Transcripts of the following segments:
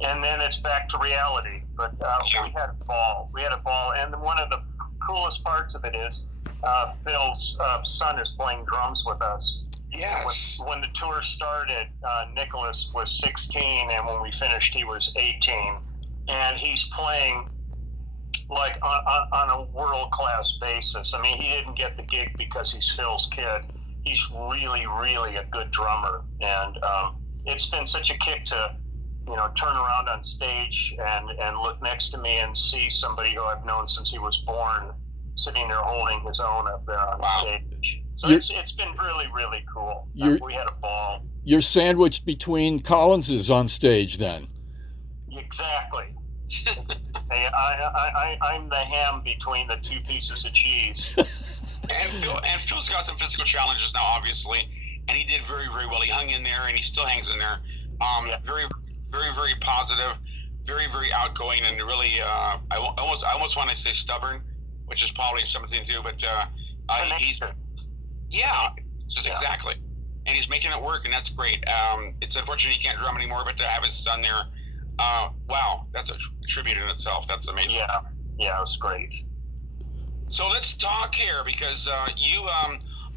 and then it's back to reality. But we had a ball. And one of the coolest parts of it is Phil's son is playing drums with us. Yes. When the tour started, Nicholas was 16, and when we finished, he was 18. And he's playing like on a world-class basis. I mean, he didn't get the gig because he's Phil's kid. He's really, really a good drummer. And it's been such a kick to, turn around on stage and look next to me and see somebody who I've known since he was born sitting there holding his own up there on stage. So it's been really, really cool. We had a ball. You're sandwiched between Collinses on stage then. Exactly. Hey, I'm the ham between the two pieces of cheese. And Phil's got some physical challenges now, obviously, and he did very, very well. He hung in there, and he still hangs in there. Very, very, very positive, very, very outgoing, and really, I almost want to say stubborn, which is probably something to do, but exactly. And he's making it work, and that's great. It's unfortunate he can't drum anymore, but to have his son there, wow, that's a tribute in itself. That's amazing. Yeah, it was great. So let's talk here, because you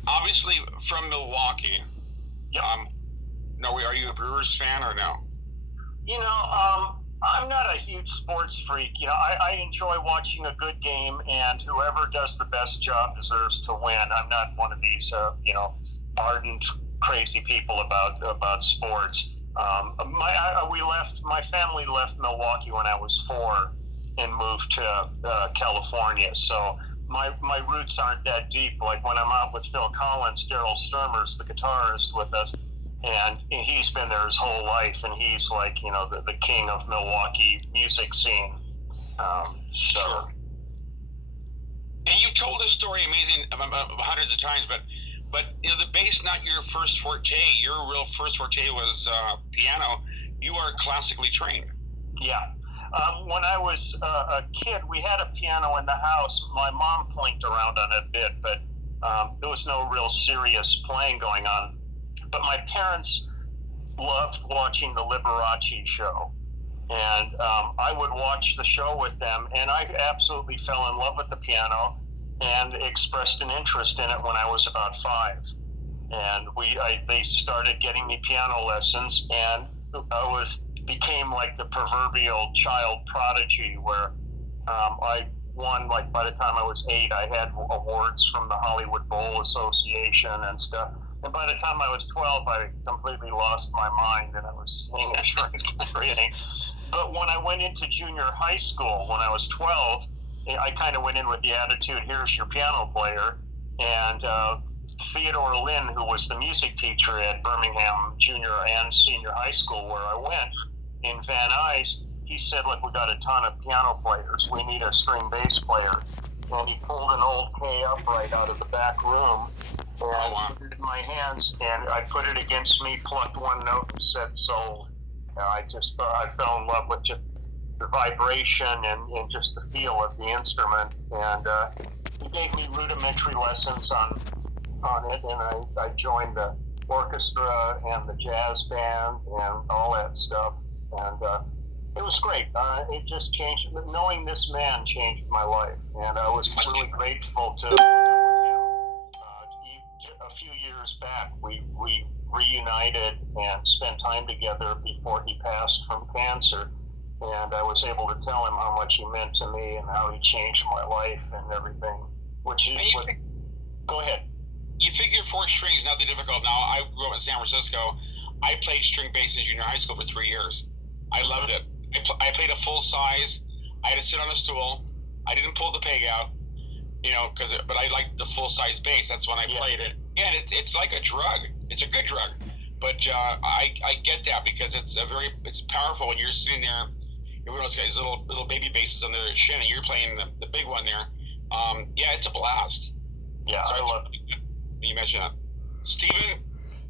obviously from Milwaukee. Yep. Are you a Brewers fan or no? I'm not a huge sports freak. I enjoy watching a good game, and whoever does the best job deserves to win. I'm not one of these, ardent, crazy people about sports. My family left Milwaukee when I was 4 and moved to California. So my roots aren't that deep. Like when I'm out with Phil Collins, Daryl Sturmer's the guitarist with us, and he's been there his whole life, and he's like, the king of Milwaukee music scene. Sure. And you've told this story amazing hundreds of times, but the bass not your first forte. Your real first forte was piano. You are classically trained. Yeah. When I was a kid, we had a piano in the house. My mom plinked around on it a bit, but there was no real serious playing going on. But my parents loved watching the Liberace show, and I would watch the show with them, and I absolutely fell in love with the piano and expressed an interest in it when I was about 5. And they started getting me piano lessons, and I became like the proverbial child prodigy, where I won, like by the time I was 8, I had awards from the Hollywood Bowl Association and stuff. And by the time I was 12, I completely lost my mind, and I was singing and drinking and everything. But when I went into junior high school, when I was 12, I kind of went in with the attitude, here's your piano player. And Theodore Lynn, who was the music teacher at Birmingham Junior and Senior High School where I went, in Van Nuys, he said, look, we got a ton of piano players. We need a string bass player. And he pulled an old K upright out of the back room and put it in my hands, and I put it against me, plucked one note, and said, sold. I just thought I fell in love with just the vibration and just the feel of the instrument. And he gave me rudimentary lessons on it, and I joined the orchestra and the jazz band and all that stuff. And it was great. It just changed. Knowing this man changed my life, and I was really grateful to hook up with him. A few years back, we reunited and spent time together before he passed from cancer, and I was able to tell him how much he meant to me and how he changed my life and everything. Go ahead. You figure 4 strings not that difficult. Now, I grew up in San Francisco. I played string bass in junior high school for 3 years. I loved it. I played a full size. I had to sit on a stool. I didn't pull the peg out, but I liked the full size bass. That's when I played it. Yeah, and it's like a drug. It's a good drug. But I get that, because it's powerful when you're sitting there. Everyone's got these little baby basses on their shin, and you're playing the big one there. It's a blast. Yeah, so I love it. You mentioned that. Steven,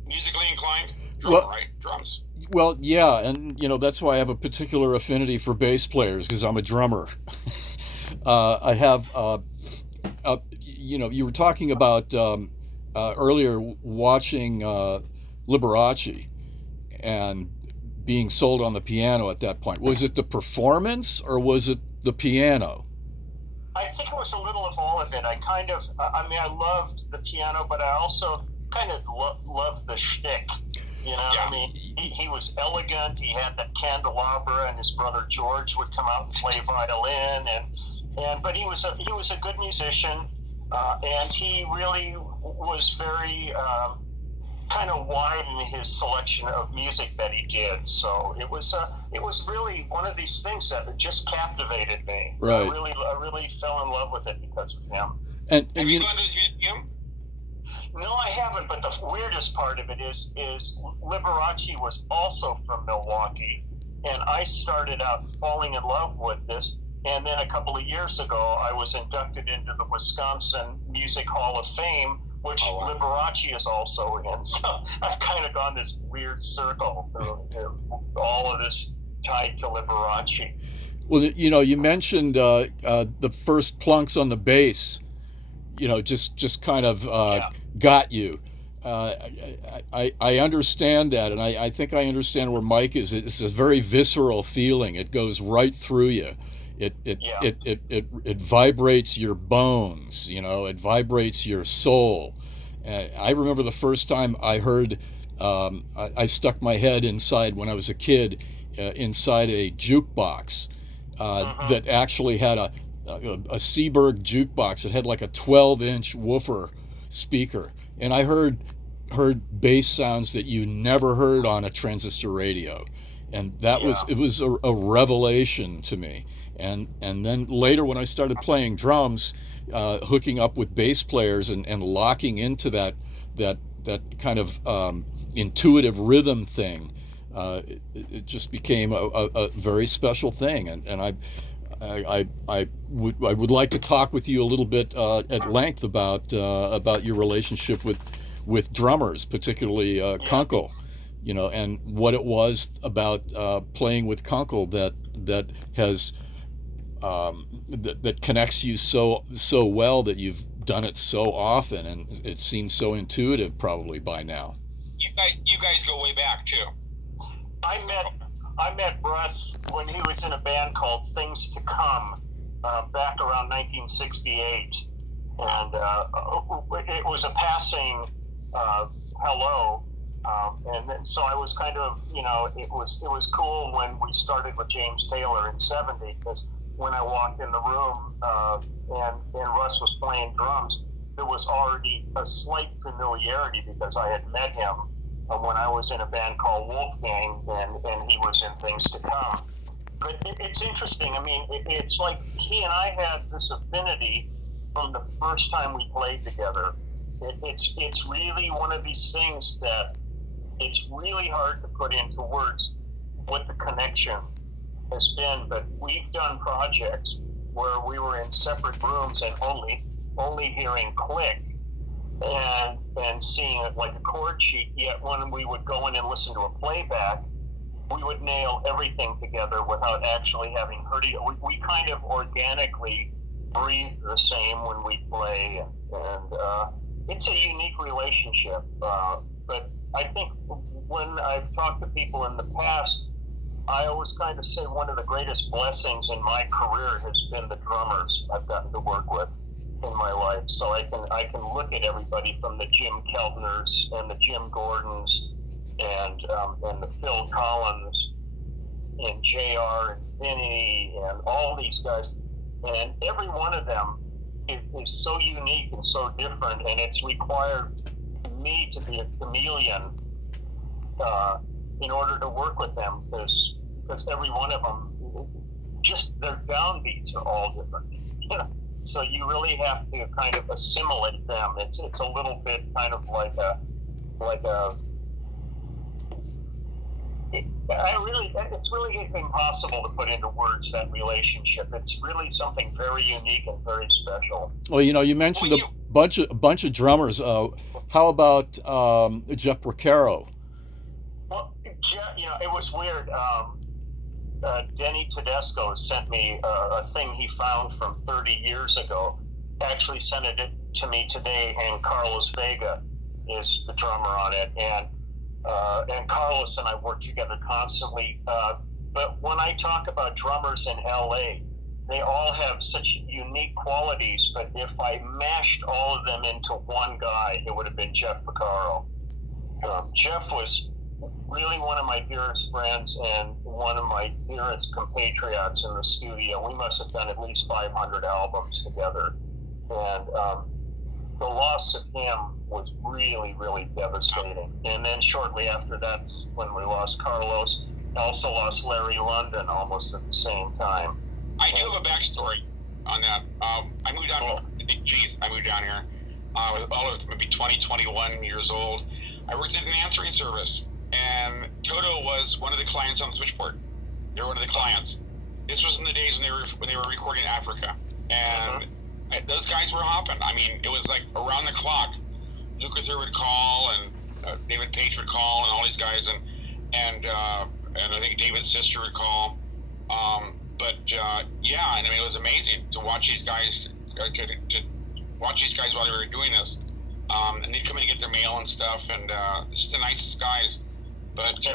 musically inclined? Right? Drums. Well, yeah, and that's why I have a particular affinity for bass players, because I'm a drummer. I have, you were talking about earlier watching Liberace and being sold on the piano at that point? Was it the performance or was it the piano? I think it was a little of all of it. I loved the piano, but I also kind of loved the shtick. Yeah. I mean, he was elegant. He had that candelabra, and his brother George would come out and play violin, but he was a good musician, and he really was very kind of wide in his selection of music that he did. So it was really one of these things that just captivated me. Right. I really fell in love with it because of him. And Have you gone to the museum? No, I haven't. But the weirdest part of it is Liberace was also from Milwaukee, and I started out falling in love with this. And then a couple of years ago, I was inducted into the Wisconsin Music Hall of Fame, which Liberace is also in. So I've kind of gone this weird circle through all of this tied to Liberace. well, you mentioned the first plunks on the bass. Just kind of got you. I understand that, and I think I understand where Mike is. It's a very visceral feeling. It goes right through you. It vibrates your bones. It vibrates your soul. I remember the first time I heard. I stuck my head inside when I was a kid, inside a jukebox that actually had a Seaberg jukebox. It had like a 12-inch woofer speaker, and I heard bass sounds that you never heard on a transistor radio, and that was a revelation to me. And then later when I started playing drums, hooking up with bass players and locking into that kind of intuitive rhythm thing, it just became a very special thing. And I would like to talk with you a little bit at length about your relationship with drummers, particularly Kunkel, and what it was about playing with Kunkel that has that connects you so well, that you've done it so often, and it seems so intuitive probably by now. You guys go way back too. I met Russ when he was in a band called Things to Come back around 1968, and it was a passing hello, and then, so I was kind of, it was cool when we started with James Taylor in '70, because when I walked in the room and Russ was playing drums, there was already a slight familiarity because I had met him when I was in a band called Wolfgang, and he was in Things to Come. But it's interesting. I mean, it's like he and I had this affinity from the first time we played together. It's really one of these things that it's really hard to put into words what the connection has been. But we've done projects where we were in separate rooms and only hearing click and seeing it like a chord sheet, yet when we would go in and listen to a playback, we would nail everything together without actually having heard it. We kind of organically breathe the same when we play, and it's a unique relationship. But I think when I've talked to people in the past, I always kind of say one of the greatest blessings in my career has been the drummers I've gotten to work with in my life. So I can look at everybody from the Jim Keltners and the Jim Gordons and the Phil Collins and JR and Vinny and all these guys, and every one of them is so unique and so different, and it's required me to be a chameleon in order to work with them, because every one of them, just their downbeats are all different. So you really have to kind of assimilate them. It's a little bit kind of like a it's really impossible to put into words, that relationship. It's really something very unique and very special. Well, you mentioned a bunch of drummers. How about Jeff Porcaro? Well, it was weird. Denny Tedesco sent me a thing he found from 30 years ago. Actually sent it to me today, and Carlos Vega is the drummer on it. And and Carlos and I worked together constantly. But when I talk about drummers in LA, they all have such unique qualities. But if I mashed all of them into one guy, it would have been Jeff Porcaro. Jeff was really one of my dearest friends and one of my dearest compatriots in the studio. We must have done at least 500 albums together. And the loss of him was really, really devastating. And then shortly after that, when we lost Carlos, also lost Larry London almost at the same time. I do have a backstory on that. I moved down in the 80s. I moved down here. I was maybe 20, 21 years old. I worked at an answering service, and Toto was one of the clients on the switchboard. They were one of the clients. This was in the days when they were recording Africa, and those guys were hopping. I mean, it was like around the clock. Luke Luther would call, and David Page would call, and all these guys, and I think David's sister would call. Yeah, and I mean, it was amazing to watch these guys to watch these guys while they were doing this. And they'd come in and get their mail and stuff, and just the nicest guys. But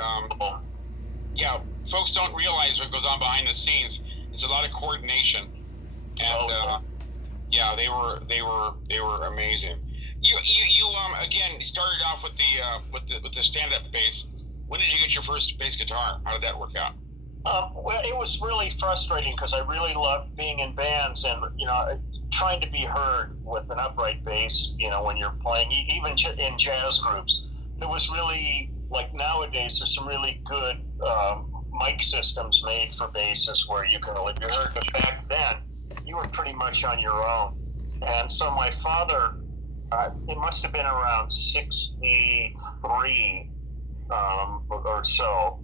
yeah, folks don't realize what goes on behind the scenes. It's a lot of coordination, and yeah, they were amazing. You again started off with the stand-up bass. When did you get your first bass guitar? How did that work out? Well, it was really frustrating because I really loved being in bands and, trying to be heard with an upright bass, when you're playing, even in jazz groups. There was really, like nowadays, there's some really good mic systems made for basses where you can only be heard. But back then, you were pretty much on your own. And so my father, it must have been around 63 or so,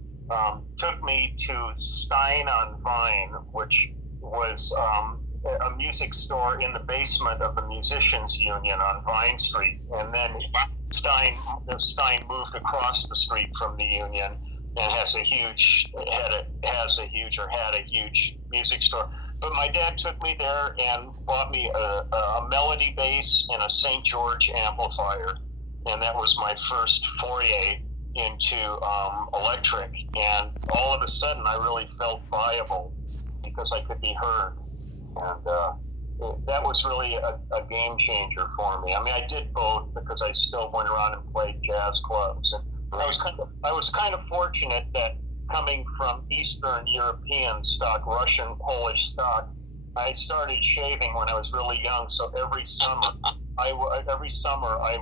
took me to Stein on Vine, which was a music store in the basement of the Musicians Union on Vine Street. And then Stein moved across the street from the Union and had a huge music store. But my dad took me there and bought me a Melody bass and a St. George amplifier. And that was my first foray into electric, and all of a sudden I really felt viable because I could be heard, and that was really a game changer for me. I mean, I did both because I still went around and played jazz clubs, and I was kind of fortunate that coming from Eastern European stock, Russian, Polish stock, I started shaving when I was really young, so every summer I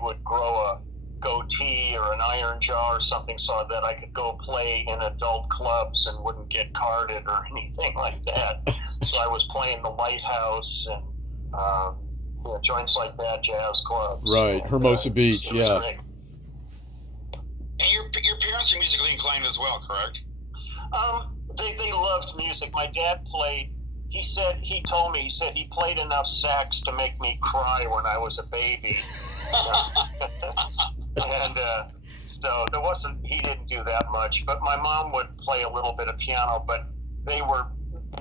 would grow a goatee or an iron jaw or something so that I could go play in adult clubs and wouldn't get carded or anything like that. So I was playing the Lighthouse and joints like that, jazz clubs. Right, and, Hermosa Beach, yeah. Great. And your parents are musically inclined as well, correct? They loved music. My dad played. He told me he played enough sax to make me cry when I was a baby. And so he didn't do that much, but my mom would play a little bit of piano, but they were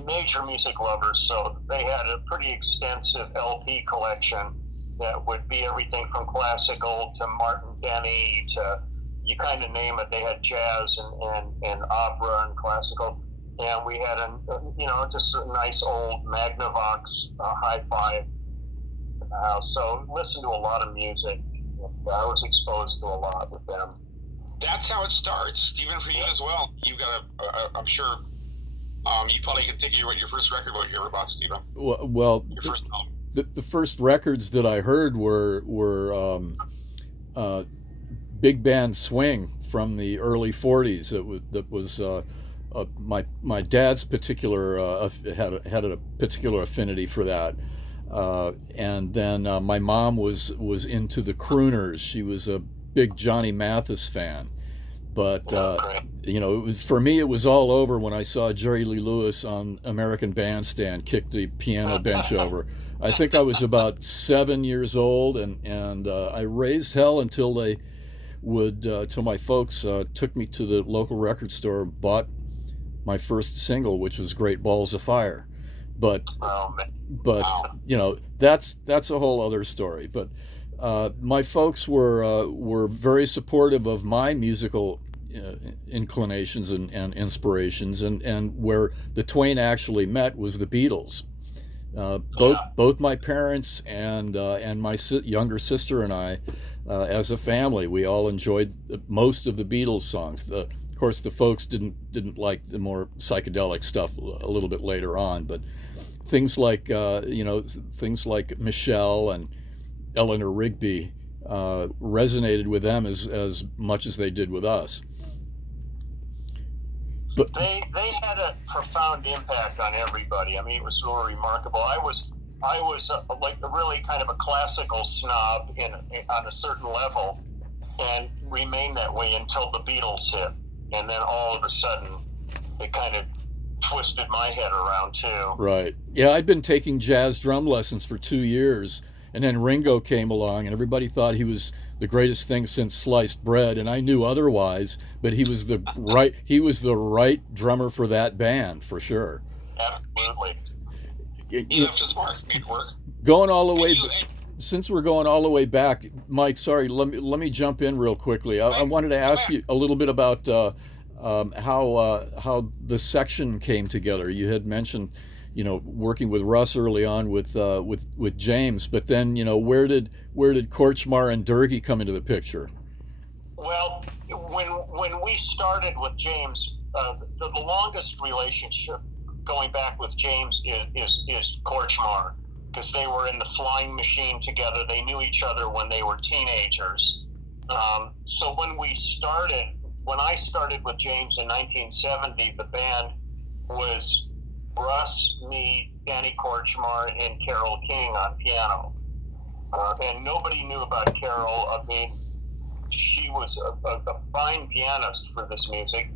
major music lovers, so they had a pretty extensive LP collection that would be everything from classical to Martin Denny to, you kind of name it. They had jazz and opera and classical, and we had just a nice old Magnavox hi-fi in the house, so listened to a lot of music. I was exposed to a lot with them. That's how it starts, even for you as well. You got I'm sure you probably can think of what your first record was you ever bought, Stephen. Well, your first album. The first records that I heard were big band swing from the early '40s. That was my dad's particular had a particular affinity for that. And then my mom was into the crooners. She was a big Johnny Mathis fan, but for me it was all over when I saw Jerry Lee Lewis on American Bandstand kick the piano bench over. I think I was about 7 years old, and I raised hell until they would till my folks took me to the local record store and bought my first single, which was Great Balls of Fire. But that's a whole other story. But My folks were very supportive of my musical inclinations and inspirations, and where the twain actually met was the Beatles. Yeah. Both my parents and my younger sister and I, as a family, we all enjoyed most of the Beatles songs. Of course, the folks didn't like the more psychedelic stuff a little bit later on, but things like things like Michelle and Eleanor Rigby resonated with them as much as they did with us. But They had a profound impact on everybody. I mean, it was really remarkable. I was like really kind of a classical snob on a certain level, and remained that way until the Beatles hit, and then all of a sudden it kind of twisted my head around too. right, yeah, I'd been taking jazz drum lessons for 2 years, and then Ringo came along, and everybody thought he was the greatest thing since sliced bread, and I knew otherwise. But he was the right drummer for that band for sure. Absolutely. He left his mark. Good work. Going all the And way, you, since we're going all the way back, Mike. Sorry, let me jump in real quickly. I wanted to ask you a little bit about how the section came together. You had mentioned, working with Russ early on with James, but then where did Korchmar and Durkee come into the picture? Well, when we started with James, the longest relationship going back with James is Korchmar, because they were in the flying machine together. They knew each other when they were teenagers. So when I started with James in 1970, the band was Russ, me, Danny Korchmar, and Carole King on piano. And nobody knew about Carole. I mean, she was a fine pianist for this music,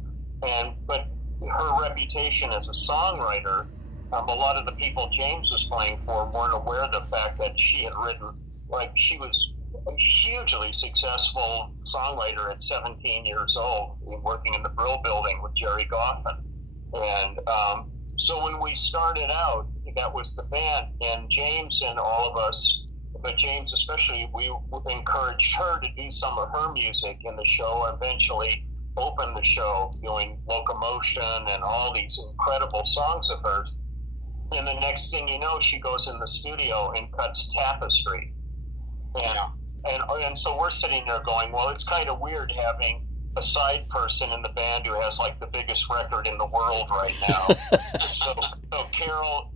but her reputation as a songwriter, a lot of the people James was playing for weren't aware of the fact that she had written, like, she was a hugely successful songwriter at 17 years old, working in the Brill Building with Jerry Goffin. And so when we started out, that was the band, and James and all of us, but James especially, we encouraged her to do some of her music in the show, eventually opened the show doing Locomotion and all these incredible songs of hers. And the next thing you know, she goes in the studio and cuts Tapestry. And, yeah. and so we're sitting there going, well, it's kind of weird having a side person in the band who has like the biggest record in the world right now. so Carole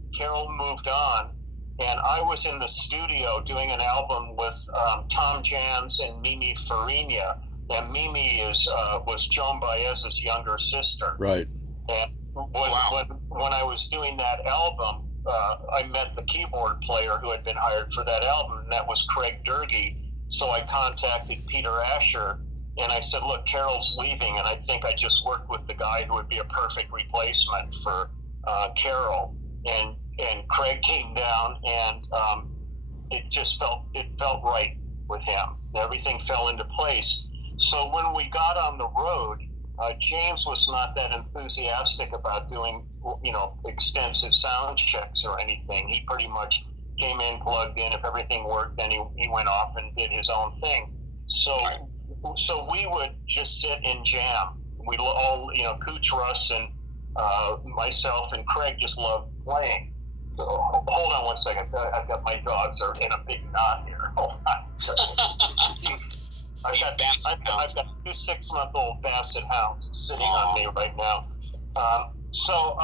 moved on, and I was in the studio doing an album with Tom Jans and Mimi Farina. And Mimi was Joan Baez's younger sister. Right. And when I was doing that album, I met the keyboard player who had been hired for that album, and that was Craig Durkee. So I contacted Peter Asher, and I said, look, Carole's leaving, and I think I just worked with the guy who would be a perfect replacement for Carole. And Craig came down, and it felt right with him. Everything fell into place. So when we got on the road, James was not that enthusiastic about doing, extensive sound checks or anything. He pretty much came in, plugged in. If everything worked, then he went off and did his own thing. So we would just sit and jam. We all, Cooch, Russ, and myself and Craig just loved playing. So hold on one second. I've got my dogs are in a big knot here. Hold on. I've got 2 6-month-old Basset hounds sitting on me right now. So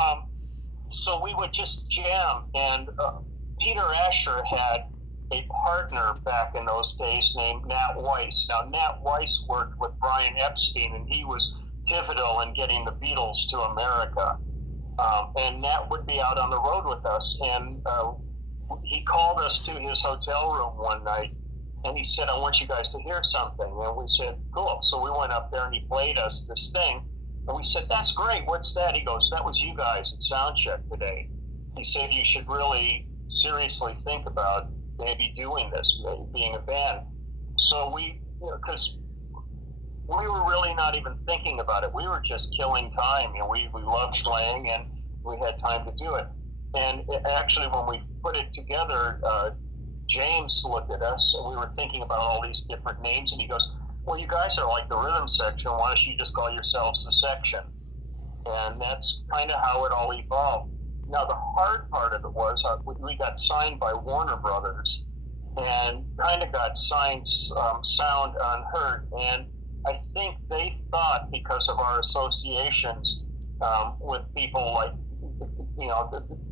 we would just jam, and Peter Asher had a partner back in those days named Nat Weiss. Now, Nat Weiss worked with Brian Epstein, and he was pivotal in getting the Beatles to America. And Nat would be out on the road with us, and he called us to his hotel room one night, and he said, I want you guys to hear something. And we said, cool. So we went up there, and he played us this thing. And we said, that's great. What's that? He goes, that was you guys at Soundcheck today. He said, you should really seriously think about maybe doing this, maybe being a band. So because we were really not even thinking about it. We were just killing time. We loved playing, and we had time to do it. And actually, when we put it together, James looked at us, and we were thinking about all these different names, and he goes, well, you guys are like the rhythm section. Why don't you just call yourselves the section? And that's kind of how it all evolved. Now, the hard part of it was we got signed by Warner Brothers and kind of got signed sound unheard. And I think they thought, because of our associations with people like,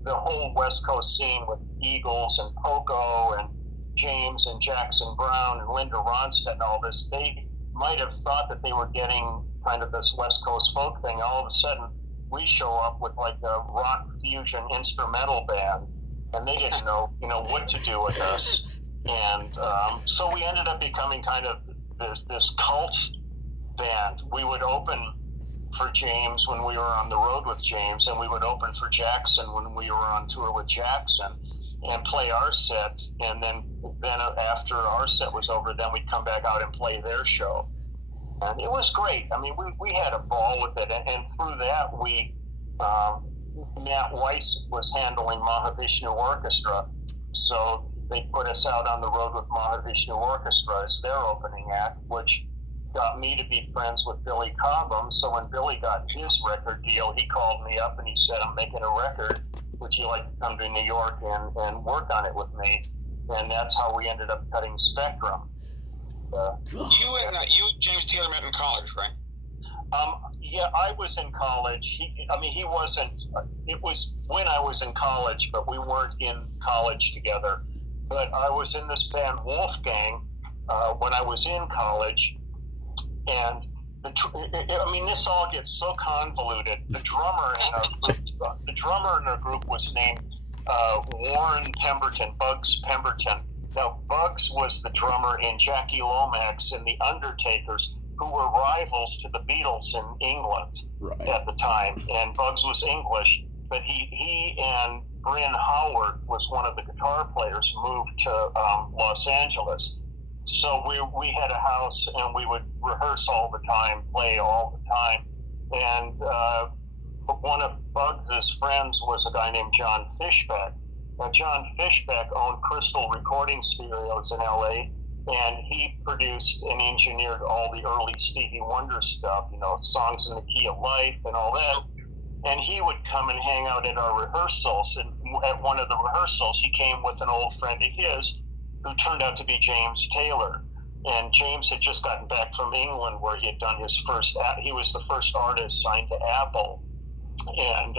the whole West Coast scene with Eagles and Poco and James and Jackson Brown and Linda Ronstadt and all this, they might have thought that they were getting kind of this West Coast folk thing. All of a sudden, we show up with like a rock fusion instrumental band, and they didn't know, what to do with us. And so we ended up becoming kind of this cult band. We would open for James when we were on the road with James, and we would open for Jackson when we were on tour with Jackson, and play our set. And then after our set was over, then we'd come back out and play their show. And it was great. I mean, we had a ball with it. And through that, Matt Weiss was handling Mahavishnu Orchestra. So they put us out on the road with Mahavishnu Orchestra as their opening act, which got me to be friends with Billy Cobham. So when Billy got his record deal, he called me up and he said, I'm making a record. Would you like to come to New York and work on it with me? And that's how we ended up cutting Spectrum. You and James Taylor met in college, right? Yeah, I was in college. He wasn't. It was when I was in college, but we weren't in college together. But I was in this band Wolfgang when I was in college, and this all gets so convoluted. The drummer in our group was named Warren Pemberton, Bugs Pemberton. Now, Bugs was the drummer in Jackie Lomax and the Undertakers, who were rivals to the Beatles in England at the time. And Bugs was English, but he and Bryn Howard was one of the guitar players, moved to Los Angeles. So we had a house, and we would rehearse all the time, play all the time. And one of Bugs' friends was a guy named John Fishbeck. Now, John Fishbeck owned Crystal Recording Studios in L.A., and he produced and engineered all the early Stevie Wonder stuff, Songs in the Key of Life and all that. And he would come and hang out at our rehearsals. And at one of the rehearsals, he came with an old friend of his who turned out to be James Taylor. And James had just gotten back from England, where he had done he was the first artist signed to Apple. And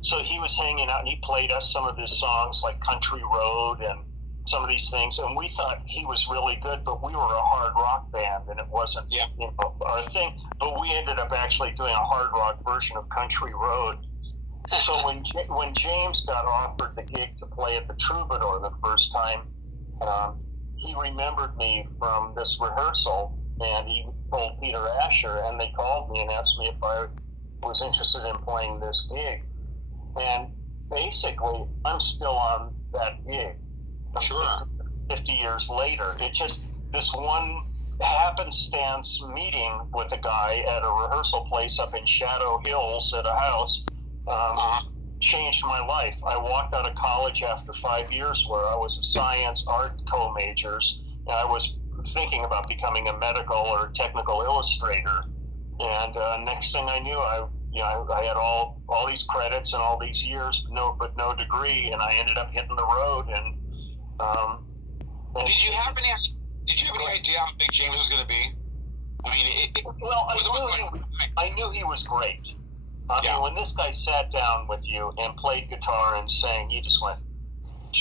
so he was hanging out, and he played us some of his songs like Country Road and some of these things. And we thought he was really good, but we were a hard rock band, and it wasn't our thing. But we ended up actually doing a hard rock version of Country Road. So when James got offered the gig to play at the Troubadour the first time, he remembered me from this rehearsal, and he told Peter Asher, and they called me and asked me if I was interested in playing this gig. And basically, I'm still on that gig. Sure. 50 years later. It's just this one happenstance meeting with a guy at a rehearsal place up in Shadow Hills at a house changed my life. I walked out of college after 5 years where I was a science art co-majors, and I was thinking about becoming a medical or technical illustrator. And next thing I knew, I had all these credits and all these years, but no degree, and I ended up hitting the road. And did you have any idea how big James was going to be? I mean, I knew he was great. I mean, when this guy sat down with you and played guitar and sang, you just went,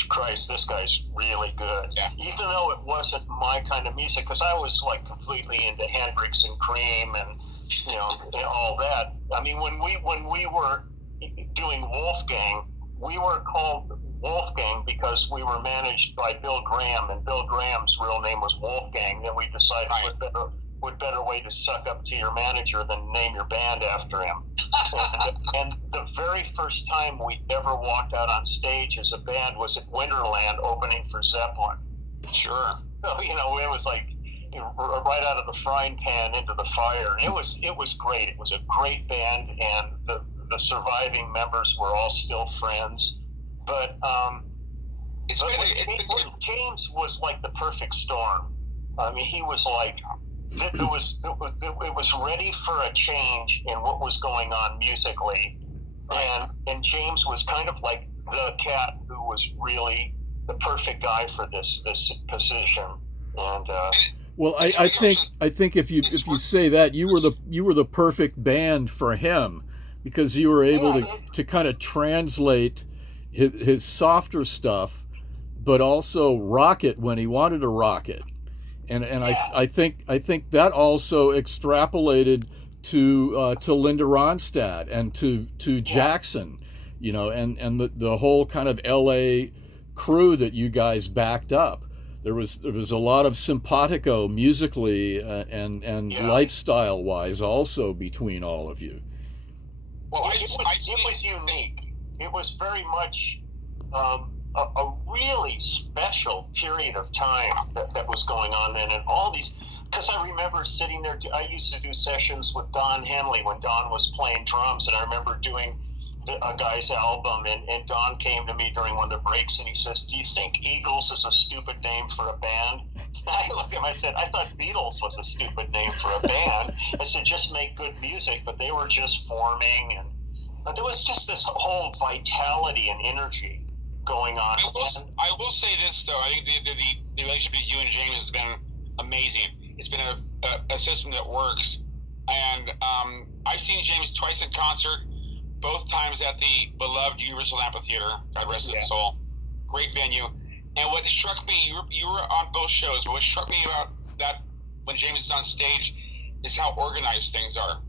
Christ, this guy's really good. Yeah. Even though it wasn't my kind of music, because I was like completely into Hendrix and Cream and and all that. I mean, when we were doing Wolfgang, we were called Wolfgang because we were managed by Bill Graham, and Bill Graham's real name was Wolfgang. And we decided what better way to suck up to your manager than name your band after him. and the very first time we ever walked out on stage as a band was at Winterland opening for Zeppelin. Sure. So, it was like right out of the frying pan into the fire. It was great. It was a great band, and the surviving members were all still friends. But It's But been, with, it's been good. with James was like the perfect storm. I mean, he was like, it was ready for a change in what was going on musically, and James was kind of like the cat who was really the perfect guy for this position. And Well, I think if you say that, you were the perfect band for him, because you were able yeah, to kind of translate his softer stuff, but also rock it when he wanted to rock it. And yeah, I think that also extrapolated to Linda Ronstadt and to yeah. Jackson, and the whole kind of L.A. crew that you guys backed up. There was a lot of simpatico musically, and Yeah. lifestyle wise also between all of you. Well, It was unique. It was very much a really special period of time that was going on then, and all these. Because I remember sitting there. I used to do sessions with Don Henley when Don was playing drums, and I remember doing a guy's album, and Don came to me during one of the breaks, and he says, "Do you think Eagles is a stupid name for a band?" And I looked at him, I said, "I thought Beatles was a stupid name for a band." I said, "Just make good music," but they were just forming, and but there was just this whole vitality and energy going on. I will say this though. I think the relationship between you and James has been amazing. It's been a system that works, and I've seen James twice in concert. Both times at the beloved Universal Amphitheater, God rest his soul. Great venue. And what struck me, you were on both shows, but what struck me about that when James is on stage is how organized things are.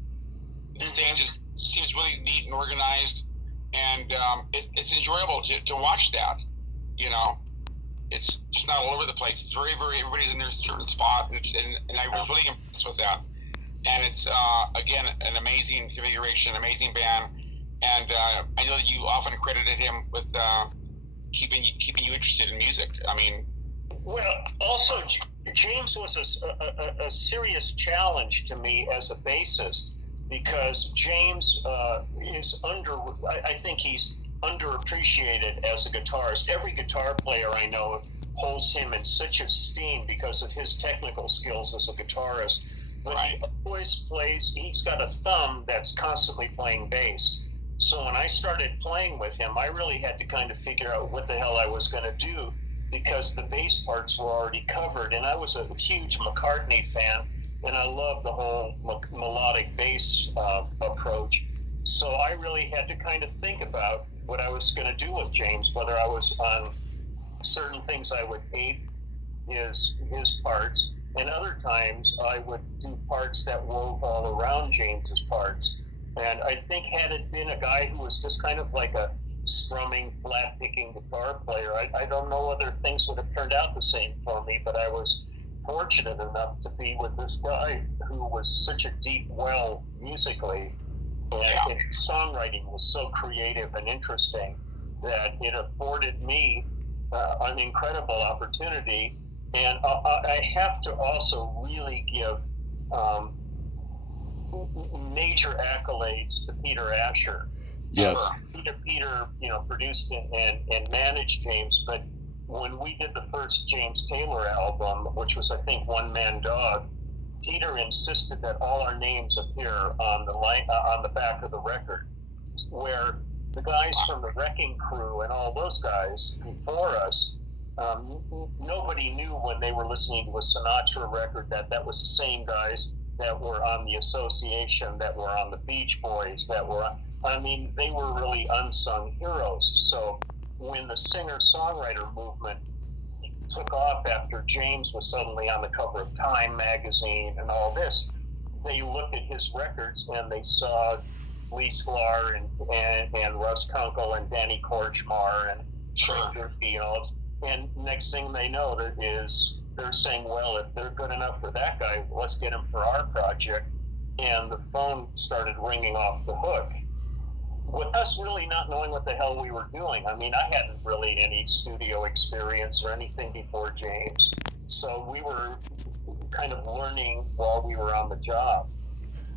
The stage just seems really neat and organized, and it's enjoyable to watch that. It's not all over the place. It's very, very, everybody's in their certain spot, and I was really impressed with that. And it's, again, an amazing configuration, amazing band. And I know that you often credited him with keeping you interested in music. I mean, well, also James was a serious challenge to me as a bassist, because James is I think he's underappreciated as a guitarist. Every guitar player I know holds him in such esteem because of his technical skills as a guitarist. But he always plays. He's got a thumb that's constantly playing bass. So when I started playing with him, I really had to kind of figure out what the hell I was going to do, because the bass parts were already covered. And I was a huge McCartney fan, and I loved the whole melodic bass approach. So I really had to kind of think about what I was going to do with James, whether I was on certain things I would ape his parts, and other times I would do parts that wove all around James's parts. And I think had it been a guy who was just kind of like a strumming, flat-picking guitar player, I don't know whether things would have turned out the same for me, but I was fortunate enough to be with this guy who was such a deep well musically, and his songwriting was so creative and interesting that it afforded me an incredible opportunity. And I have to also really give major accolades to Peter Asher. Yes. Peter, produced and managed James, but when we did the first James Taylor album, which was, I think, One Man Dog, Peter insisted that all our names appear on the back of the record, where the guys from the Wrecking Crew and all those guys before us, nobody knew when they were listening to a Sinatra record that was the same guys that were on the Association, that were on the Beach Boys, they were really unsung heroes. So when the singer-songwriter movement took off after James was suddenly on the cover of Time magazine and all this, they looked at his records and they saw Lee Sklar and Russ Kunkel and Danny Korchmar and and next thing they know, they're saying, well, if they're good enough for that guy, let's get him for our project. And the phone started ringing off the hook, with us really not knowing what the hell we were doing. I mean, I hadn't really any studio experience or anything before James, so we were kind of learning while we were on the job.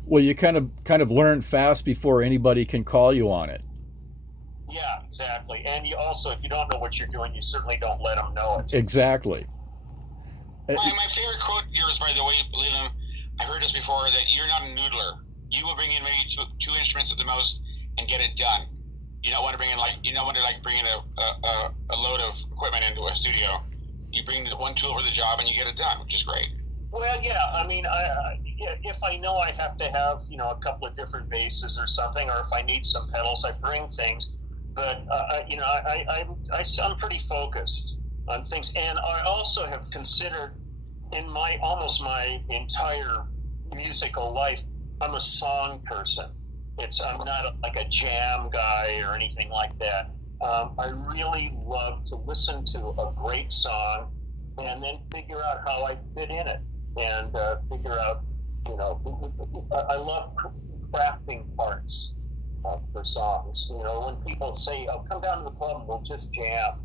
Well, you kind of learn fast before anybody can call you on it. Yeah, Exactly. And you also, if you don't know what you're doing, you certainly don't let them know it. Exactly. My favorite quote of yours, by the way, Leland, I heard this before, that you're not a noodler. You will bring in maybe two instruments at the most and get it done. You don't want to bring in bring in a load of equipment into a studio. You bring the one tool for the job and you get it done, which is great. Well, yeah. I mean, if I know I have to have a couple of different basses or something, or if I need some pedals, I bring things. But I'm pretty focused on things, and I also have considered in almost my entire musical life, I'm a song person. I'm not like a jam guy or anything like that. I really love to listen to a great song and then figure out how I fit in it, and figure out, I love crafting parts for songs. When people say, "Oh, come down to the club and we'll just jam,"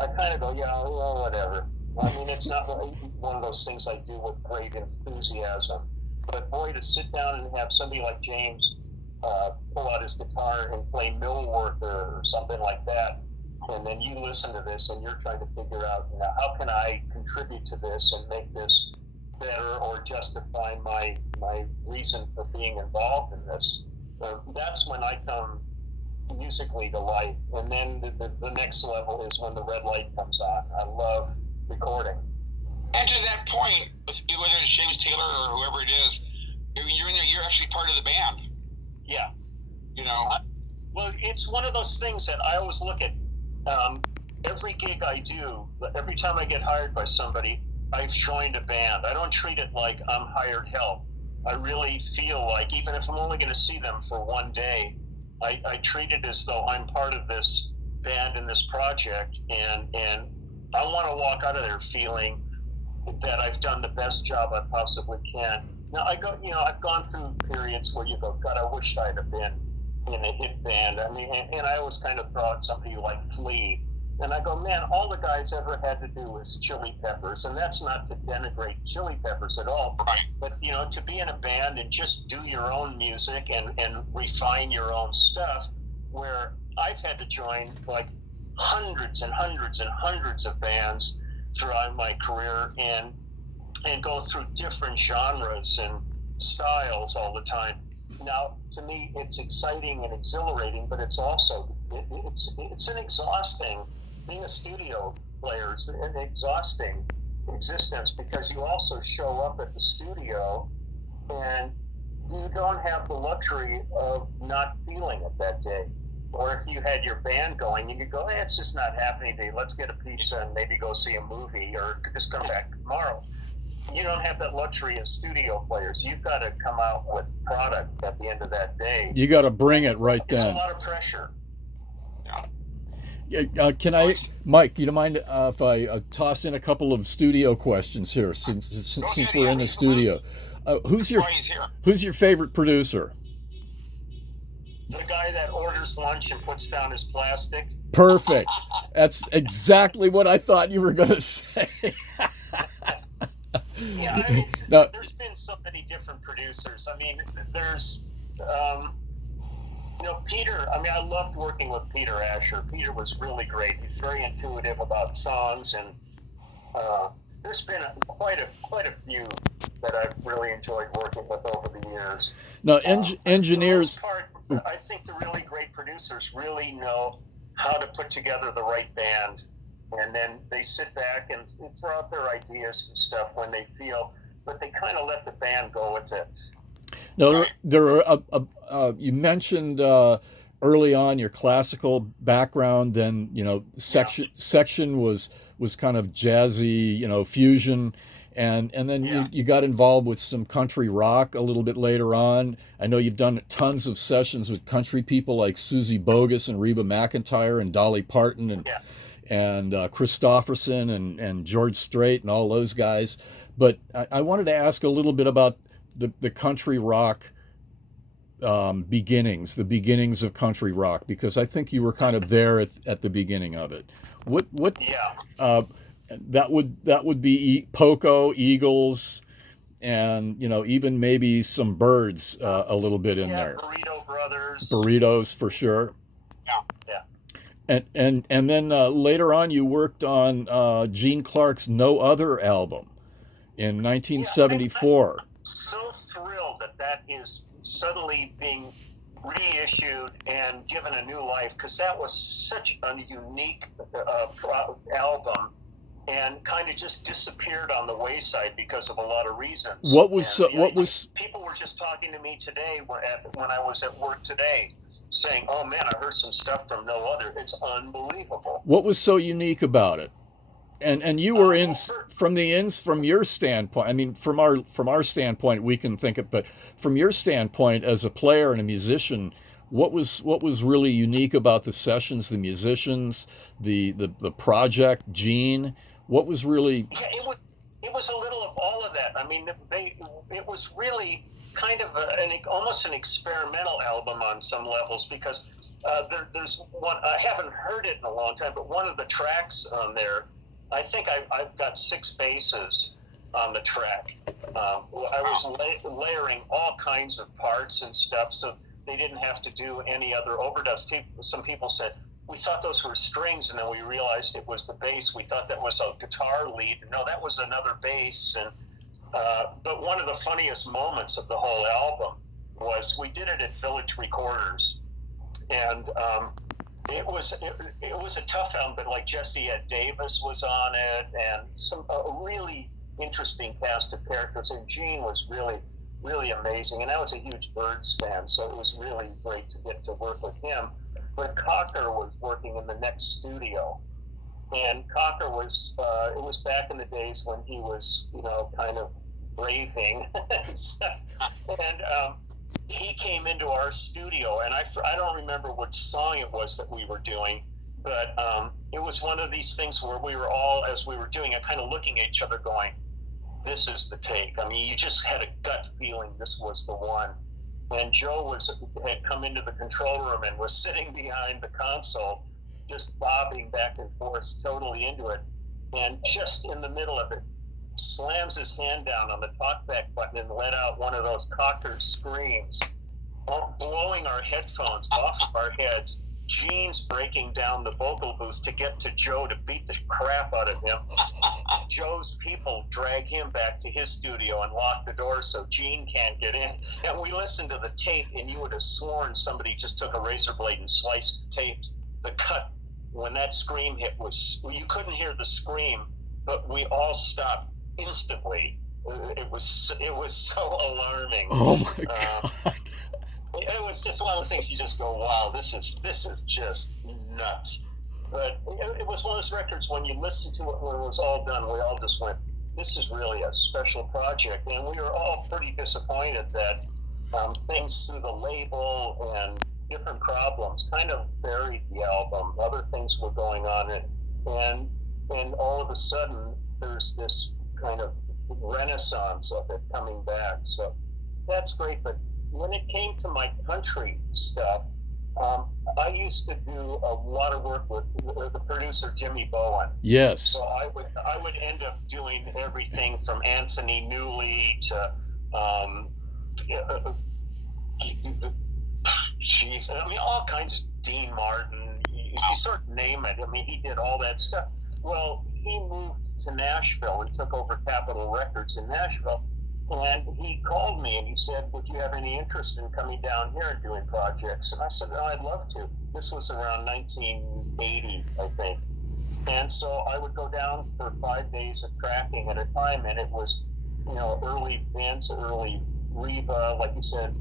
I kind of go, "Yeah, well, whatever." I mean, it's not one of those things I do with great enthusiasm. But boy, to sit down and have somebody like James pull out his guitar and play Millworker or something like that, and then you listen to this and you're trying to figure out, how can I contribute to this and make this better, or justify my reason for being involved in this. That's when I come musically to life. And then the next level is when the red light comes on. I love recording. And to that point, whether it's James Taylor or whoever it is, you're in there. You're actually part of the band. Yeah. Well, it's one of those things that I always look at. Every gig I do, every time I get hired by somebody, I've joined a band. I don't treat it like I'm hired help. I really feel like, even if I'm only going to see them for one day, I treat it as though I'm part of this band and this project, and I want to walk out of there feeling that I've done the best job I possibly can. Now, I've gone through periods where you go, God, I wish I'd have been in a hit band. I mean, and I always kind of throw out somebody like Flea, and I go, man, all the guys ever had to do was Chili Peppers, and that's not to denigrate Chili Peppers at all. But, to be in a band and just do your own music and refine your own stuff, where I've had to join like hundreds and hundreds and hundreds of bands throughout my career, and go through different genres and styles all the time. Now, to me, it's exciting and exhilarating, but it's also it's an exhausting, being a studio player is an exhausting existence, because you also show up at the studio and you don't have the luxury of not feeling it that day. Or if you had your band going, you could go, hey, it's just not happening today. Let's get a pizza and maybe go see a movie, or just come back tomorrow. You don't have that luxury as studio players. You've got to come out with product at the end of that day. You got to bring it right then. It's a lot of pressure. Can I, Mike? You don't mind if I toss in a couple of studio questions here, since we're in the studio? Who's your favorite producer? The guy that orders lunch and puts down his plastic. Perfect. That's exactly what I thought you were going to say. Yeah, I mean, there's been so many different producers. I mean, there's, Peter. I mean, I loved working with Peter Asher. Peter was really great. He's very intuitive about songs, and there's been quite a few that I've really enjoyed working with over the years. Now, engineers. For the most part, I think the really great producers really know how to put together the right band, and then they sit back and throw out their ideas and stuff when they feel, but they kind of let the band go with it. No, there are. You mentioned early on your classical background. Then section was kind of jazzy, fusion, and then you got involved with some country rock a little bit later on. I know you've done tons of sessions with country people like Susie Bogus and Reba McEntire and Dolly Parton and Christofferson and George Strait and all those guys. But I wanted to ask a little bit about the country rock beginnings, the beginnings of country rock, because I think you were kind of there at the beginning of it. That would be Poco, Eagles, and even maybe some Birds a little bit in there. Burrito Brothers. Burritos for sure. Yeah. And then later on, you worked on Gene Clark's No Other album in Yeah, I'm 1974. so thrilled that that is suddenly being reissued and given a new life, because that was such a unique album and kind of just disappeared on the wayside because of a lot of reasons. What was And what was people were just talking to me today when I was at work today, saying, "Oh man, I heard some stuff from No Other. It's unbelievable." what was so unique about it? And you were in Well, for, from your standpoint. I mean, from our standpoint, we can think of, but from your standpoint as a player and a musician, what was really unique about the sessions, the musicians, the project, Gene? What was really yeah, it was a little of all of that. I mean, it was really kind of almost an experimental album on some levels, because there's one, I haven't heard it in a long time, but one of the tracks on there, I think I've got 6 basses on the track. I was layering all kinds of parts and stuff, so they didn't have to do any other overdubs. Some people said, we thought those were strings, and then we realized it was the bass. We thought that was a guitar lead. No, that was another bass. And but one of the funniest moments of the whole album was we did it at Village Recorders, and it was a tough album. But like Jesse Ed Davis was on it, and some a really interesting cast of characters. And Gene was really amazing. And I was a huge Birds fan, so it was really great to get to work with him. But Cocker was working in the next studio, and Cocker was it was back in the days when he was, kind of raving, and he came into our studio, and I don't remember which song it was that we were doing, but it was one of these things where we were all, as we were doing it, kind of looking at each other going, this is the take. I mean, you just had a gut feeling this was the one. And Joe had come into the control room and was sitting behind the console, just bobbing back and forth, totally into it. And just in the middle of it, slams his hand down on the talkback button and let out one of those Cocker screams, blowing our headphones off of our heads. Gene's breaking down the vocal booth to get to Joe to beat the crap out of him. Joe's people drag him back to his studio and lock the door so Gene can't get in. And we listened to the tape, and you would have sworn somebody just took a razor blade and sliced the tape. The cut, when that scream hit, you couldn't hear the scream, but we all stopped instantly. It was so alarming. Oh my God. It was just one of those things you just go, wow, this is just nuts. But it was one of those records, when you listen to it when it was all done, we all just went, this is really a special project. And we were all pretty disappointed that things through the label and different problems kind of buried the album. Other things were going on, and all of a sudden there's this kind of renaissance of it coming back. So that's great. But when it came to my country stuff, I used to do a lot of work with the producer Jimmy Bowen. Yes. So I would end up doing everything from Anthony Newley to I mean, all kinds of Dean Martin. You sort of name it. I mean, he did all that stuff. Well, he moved to Nashville and took over Capitol Records in Nashville. And he called me and he said, would you have any interest in coming down here and doing projects? And I said, oh, I'd love to. This was around 1980, I think. And so I would go down for 5 days of tracking at a time, and it was, early Vince, early Reba, like you said,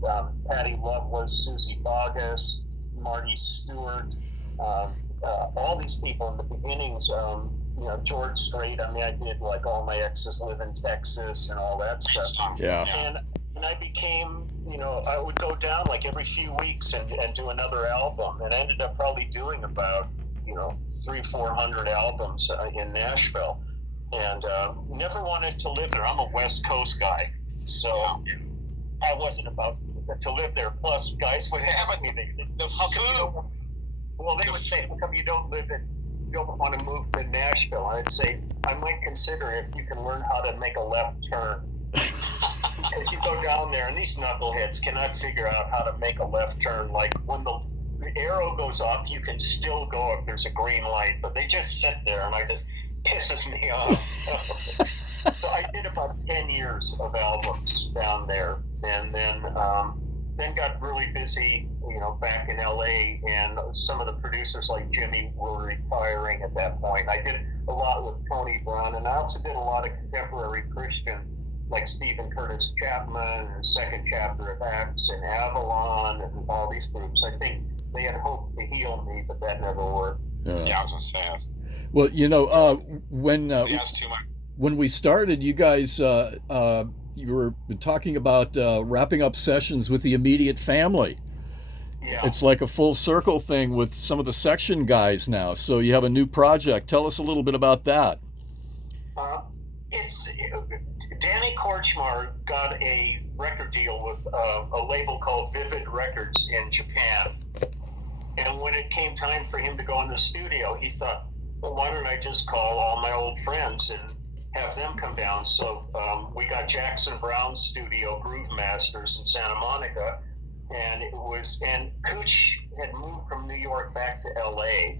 Patty Loveless, Susie Bogus, Marty Stewart, all these people in the beginnings, George Strait. I mean, I did like All My Exes Live in Texas and all that stuff. Yeah. And I became, I would go down like every few weeks and do another album, and I ended up probably doing about, 300-400 albums in Nashville, and never wanted to live there. I'm a West Coast guy, so I wasn't about to live there. Plus, guys would ask me, they would say, how come you don't want to move to Nashville? And I'd say, I might consider if you can learn how to make a left turn. Because you go down there, and these knuckleheads cannot figure out how to make a left turn. Like when the the arrow goes off, you can still go if there's a green light, but they just sit there, and I just pisses me off. So I did about 10 years of albums down there, and then got really busy, back in LA, and some of the producers like Jimmy were retiring at that point. I did a lot with Tony Brown, and I also did a lot of contemporary Christian, like Stephen Curtis Chapman and Second Chapter of Acts and Avalon and all these groups. I think they had hoped to heal me, but that never worked. Yeah, I was gonna say. Well, when we started, you guys, you were talking about wrapping up sessions with the immediate family. Yeah. It's like a full circle thing with some of the section guys now. So you have a new project. Tell us a little bit about that. Danny Korchmar got a record deal with a label called Vivid Records in Japan. And when it came time for him to go in the studio, he thought, well, why don't I just call all my old friends and have them come down? So we got Jackson Brown's studio, Groove Masters, in Santa Monica. And Cooch had moved from New York back to LA.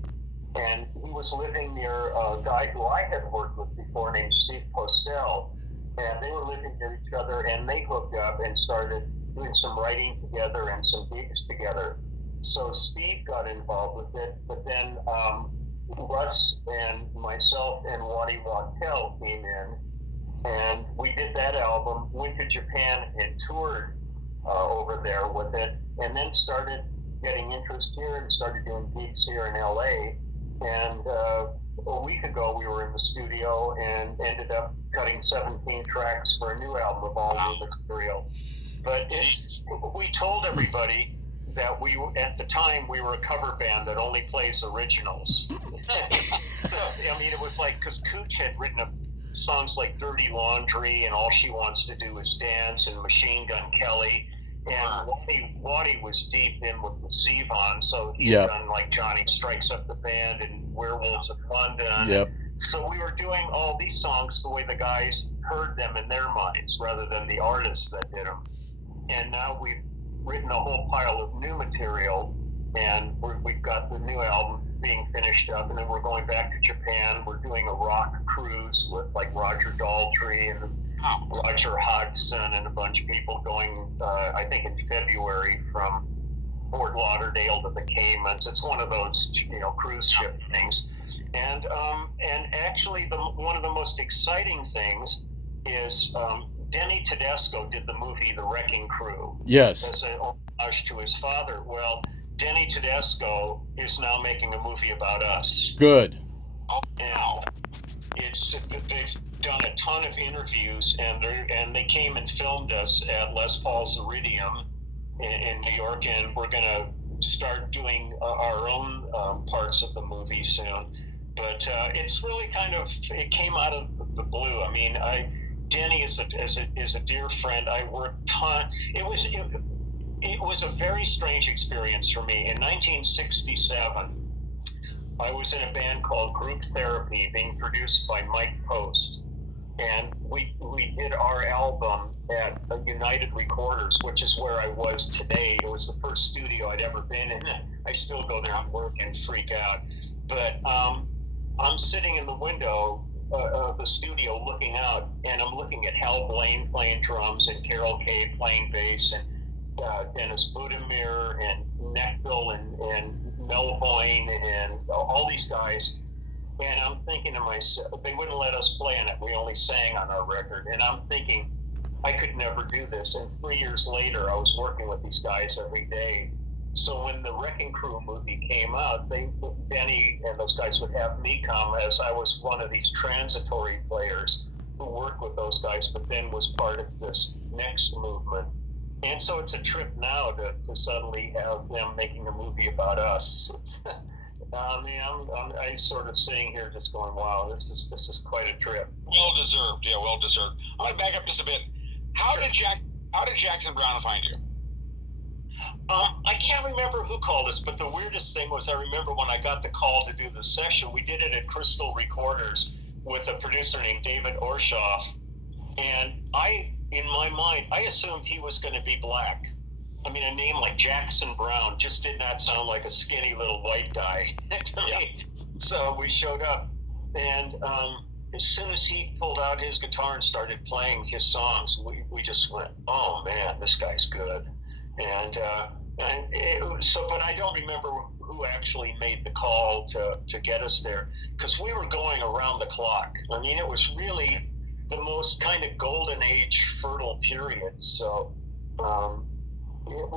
And he was living near a guy who I had worked with before named Steve Postel. And they were living near each other, and they hooked up and started doing some writing together and some gigs together. So Steve got involved with it, but then Russ and myself and Waddy Wachtel came in, and we did that album, went to Japan and toured over there with it, and then started getting interest here and started doing gigs here in LA. And a week ago, we were in the studio and ended up cutting 17 tracks for a new album of all new material. But we told everybody that at the time, we were a cover band that only plays originals. I mean, it was like, because Cooch had written songs like Dirty Laundry and All She Wants to Do Is Dance and Machine Gun Kelly. And Waddy was deep in with Zevon, so he had done like Johnny Strikes Up the Band and Werewolves of London. Yep. So we were doing all these songs the way the guys heard them in their minds rather than the artists that did them. And now we've written a whole pile of new material, and we've got the new album being finished up, and then we're going back to Japan. We're doing a rock cruise with like Roger Daltrey and Roger Hodgson and a bunch of people going, I think in February, from Fort Lauderdale to the Caymans. It's one of those, cruise ship things. And actually, one of the most exciting things is Denny Tedesco did the movie The Wrecking Crew. Yes. As an homage to his father. Well, Denny Tedesco is now making a movie about us. Good. And they've done a ton of interviews, and they came and filmed us at Les Paul's Iridium in New York, and we're going to start doing our own parts of the movie soon. But it's really it came out of the blue. I mean, Denny is a dear friend. I worked ton. It was a very strange experience for me. In 1967, I was in a band called Group Therapy, being produced by Mike Post, and we did our album at United Recorders, which is where I was today. It was the first studio I'd ever been in. I still go there and work and freak out. But I'm sitting in the window of the studio looking out, and I'm looking at Hal Blaine playing drums and Carol Kay playing bass and Dennis Budimir and Neckville and Melvoin and all these guys. And I'm thinking to myself, they wouldn't let us play in it. We only sang on our record. And I'm thinking, I could never do this. And 3 years later, I was working with these guys every day. So when the Wrecking Crew movie came out, Denny and those guys would have me come, as I was one of these transitory players who worked with those guys, but then was part of this next movement. And so it's a trip now to suddenly have them making a movie about us. I'm sort of sitting here just going, wow, this is quite a trip. Well deserved, yeah, well deserved. I'm gonna back up just a bit. How did Jackson Brown find you? I can't remember who called us, but the weirdest thing was I remember when I got the call to do the session, we did it at Crystal Recorders with a producer named David Orshoff, and in my mind, I assumed he was going to be black. I mean, a name like Jackson Brown just did not sound like a skinny little white guy to me. So we showed up, and as soon as he pulled out his guitar and started playing his songs, we just went, "Oh man, this guy's good." And but I don't remember who actually made the call to get us there, because we were going around the clock. I mean, it was really the most kind of golden age, fertile period. So it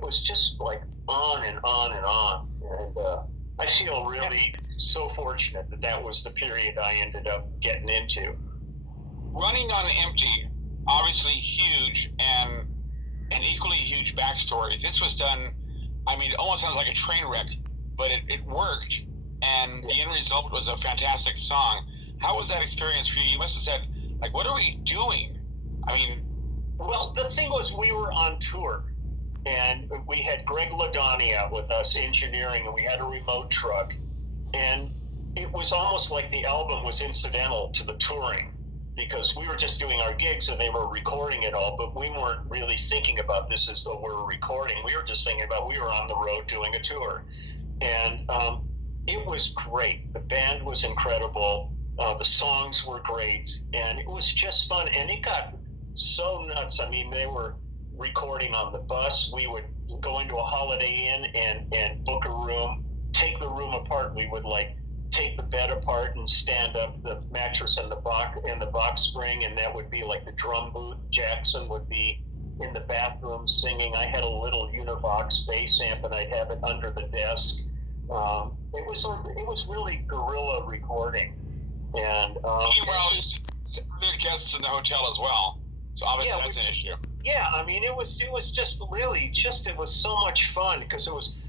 was just like on and on and on. And I feel really so fortunate that was the period I ended up getting into. Running on Empty, obviously huge, and an equally huge backstory. This was done, I mean, it almost sounds like a train wreck, but it worked, and the end result was a fantastic song. How was that experience for you? You must have said, like, what are we doing? I mean, well, the thing was, we were on tour, and we had Greg Lagania with us engineering, and we had a remote truck, and it was almost like the album was incidental to the touring, because we were just doing our gigs and they were recording it all, but we weren't really thinking about this as though we were recording. We were just thinking about we were on the road doing a tour. And it was great. The band was incredible. The songs were great. And it was just fun. And it got so nuts. I mean, they were recording on the bus. We would go into a Holiday Inn and book a room, take the room apart. We would take the bed apart and stand up the mattress and the box spring, and that would be like the drum booth. Jackson would be in the bathroom singing. I had a little Univox bass amp, and I'd have it under the desk. It was really guerrilla recording. And meanwhile, there's guests in the hotel as well, so obviously that's an issue. Yeah, I mean, it was just really it was so much fun, because it was